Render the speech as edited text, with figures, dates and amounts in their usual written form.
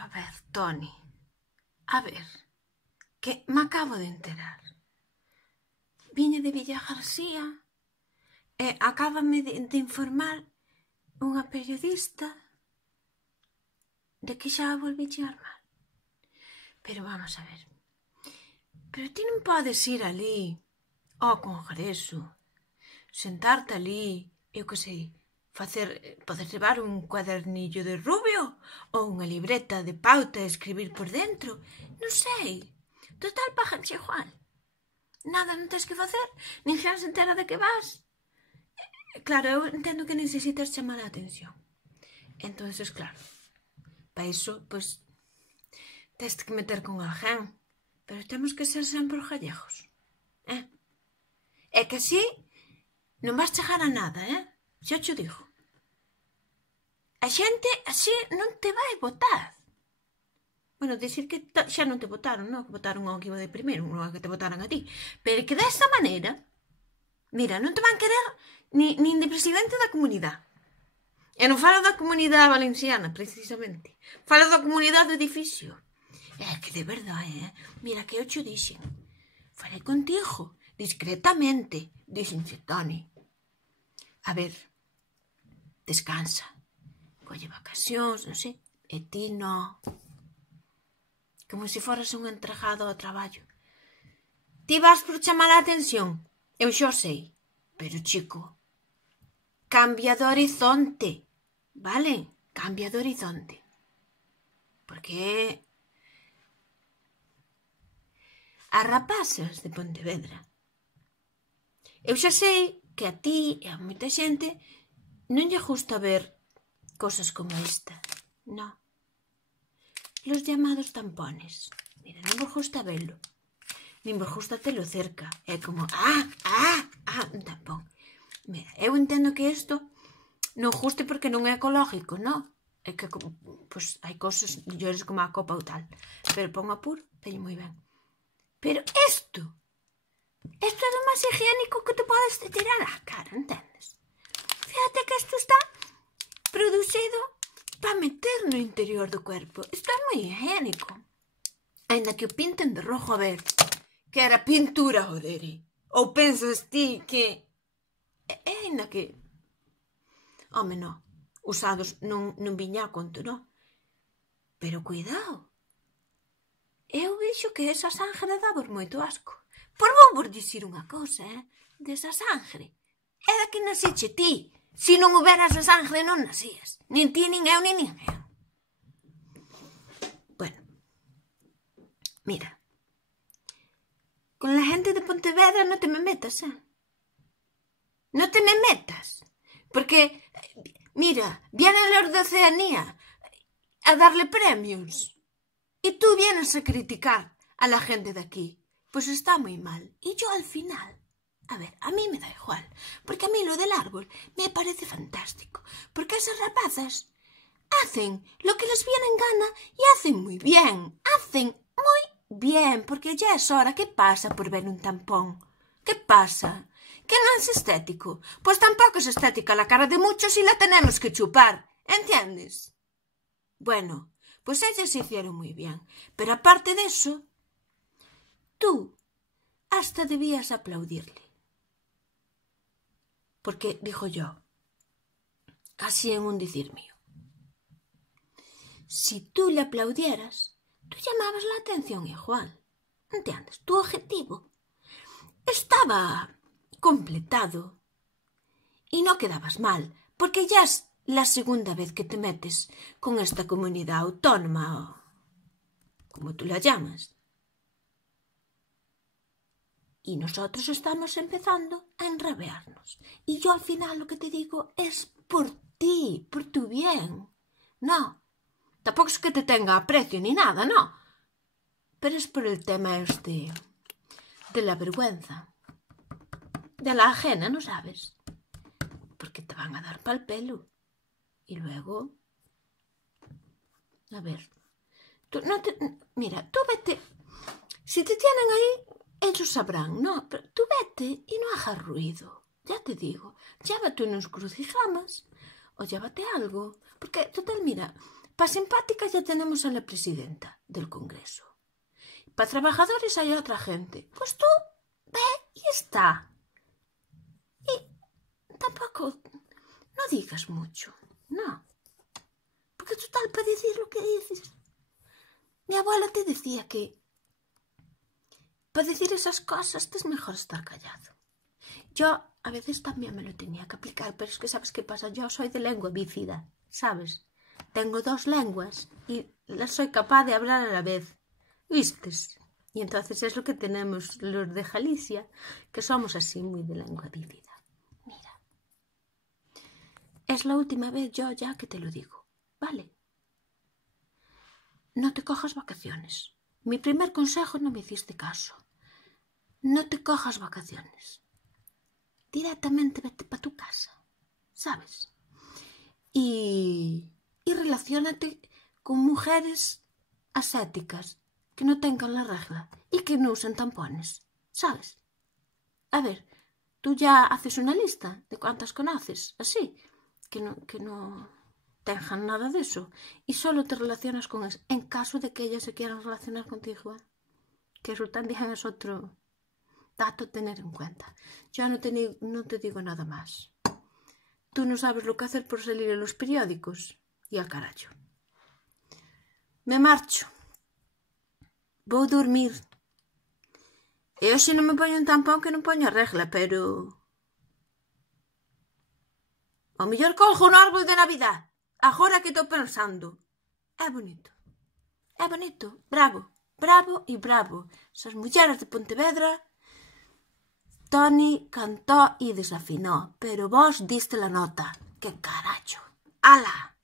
A ver, Toni, a ver, que me acabo de enterar. Viña de Villa García e acábame de informar unha periodista de que xa a volviche armar. Pero vamos a ver, pero ti non podes ir ali ao congreso, sentarte ali, eu que sei, podes levar un cuadernillo de rubio ou unha libreta de pauta e escribir por dentro, non sei, total páganche igual. Nada non tens que facer, ninguén se entera de que vas. Claro, eu entendo que necesitas chamar a atención. Entonces, claro, para iso, pois, tens que meter con alguén, pero temos que ser sempre os gallegos. É que así non vas chegar a nada, xa te digo. A xente así non te vai votar. Bueno, dicir que xa non te votaron, non? Que votaron ao que iba de primeiro, non é que te votaran a ti. Pero que desta maneira, mira, non te van querer nin de presidente da comunidade. E non falo da comunidade valenciana, precisamente. Falo da comunidade do edificio. É que de verdade, mira, que eu te dixen. Falei contigo, discretamente, dixenche, Toni. A ver, descansa. Colle vacacións, non sei. E ti non. Como se foras un entregado ao traballo. Ti vas por chamar a atención, eu xa sei. Pero, chico, cambia de horizonte, vale? Cambia de horizonte. Porque as rapazas de Pontevedra, eu xa sei que a ti e a moita xente non lle gusta ver cosas como esta, non. Los llamados tampones. Mira, non vos gusta verlo. Nin vos gusta telo cerca. É como, un tampón. Mira, eu entendo que isto non guste porque non é ecológico, non? É que, pois, hai cosas mellores como a copa ou tal. Pero pon a puro, teño moi ben. Pero isto é o máis higiénico que te podes tirar á cara, entendes? Fíjate que isto está producido para meter no interior do cuerpo. Isto é moi higiénico. Ainda que o pinten de rojo, a ver, que era pintura, joder. Ou pensas ti que... Ainda que... Home, non. Usados non viña a conto, non? Pero cuidado. Eu vexo que esa sangre dá moito asco. Por vou vos dicir unha cousa, desa sangre. É da que nasiche ti. Se non houberas a sangre non nacías. Nin ti, nin eu, nin ninguén. Bueno, mira, con la gente de Pontevedra non te me metas, Non te me metas. Porque, mira, vienen los de Oceanía a darle premios. Y tú vienes a criticar a la gente de aquí. Pues está muy mal. Y yo al final... A ver, a mí me da igual, porque a mí lo del árbol me parece fantástico, porque esas rapazas hacen lo que les viene en gana y hacen muy bien, porque ya es hora. ¿Qué pasa por ver un tampón? ¿Qué pasa? ¿Que no es estético? Pues tampoco es estética la cara de muchos y la tenemos que chupar, ¿entiendes? Bueno, pues ellas se hicieron muy bien, pero aparte de eso, tú hasta debías aplaudirle. Porque, dijo yo, así en un decir mío, si tú le aplaudieras, tú llamabas la atención igual, ¿entiendes? Tu objetivo estaba completado y no quedabas mal, porque ya es la segunda vez que te metes con esta comunidad autónoma, o como tú la llamas. Y nosotros estamos empezando a enrabiarnos. Y yo al final lo que te digo es por ti, por tu bien. No, tampoco es que te tenga aprecio ni nada, no. Pero es por el tema de la vergüenza. De la ajena, ¿no sabes? Porque te van a dar pa'l pelo. Y luego... A ver, mira, tú vete... Si te tienen ahí... Ellos sabrán, ¿no? Pero tú vete y no hagas ruido. Ya te digo, llévate unos crucigramas o llévate algo. Porque, total, mira, Para simpática ya tenemos a la presidenta del Congreso. Para trabajadores hay otra gente. Pues tú ve y está. Y tampoco, no digas mucho, no. Porque total, para decir lo que dices. Mi abuela te decía que para decir esas cosas es mejor estar callado. Yo a veces también me lo tenía que aplicar, pero es que ¿sabes qué pasa? Yo soy de lengua bífida, ¿sabes? Tengo 2 lenguas y las soy capaz de hablar a la vez. ¿Vistes? Y entonces es lo que tenemos los de Galicia, que somos así muy de lengua bífida. Mira, es la última vez yo ya que te lo digo, ¿vale? No te cojas vacaciones. Mi primer consejo no me hiciste caso. No te cojas vacaciones. Directamente vete para tu casa, ¿sabes? Y relaciónate con mujeres ascéticas que no tengan la regla y que no usen tampones, ¿sabes? A ver, tú ya haces una lista de cuántas conoces, así, que no tengan nada de eso y solo te relacionas con ellas en caso de que ellas se quieran relacionar contigo, ¿eh? Que eso también es otro dato a tener en cuenta. Yo no te digo nada más. Tú no sabes lo que hacer por salir en los periódicos y al carajo. Me marcho. Vou dormir. E hoxe non me poño un tampón que non poño a regla, pero... ao mellor colgo un árbol de Navidad. Agora que estou pensando. É bonito. É bonito. Bravo. Bravo e bravo. Esas mulleres de Pontevedra... Toni cantó e desafinó, pero vos diste la nota. ¡Qué caracho! ¡Hala!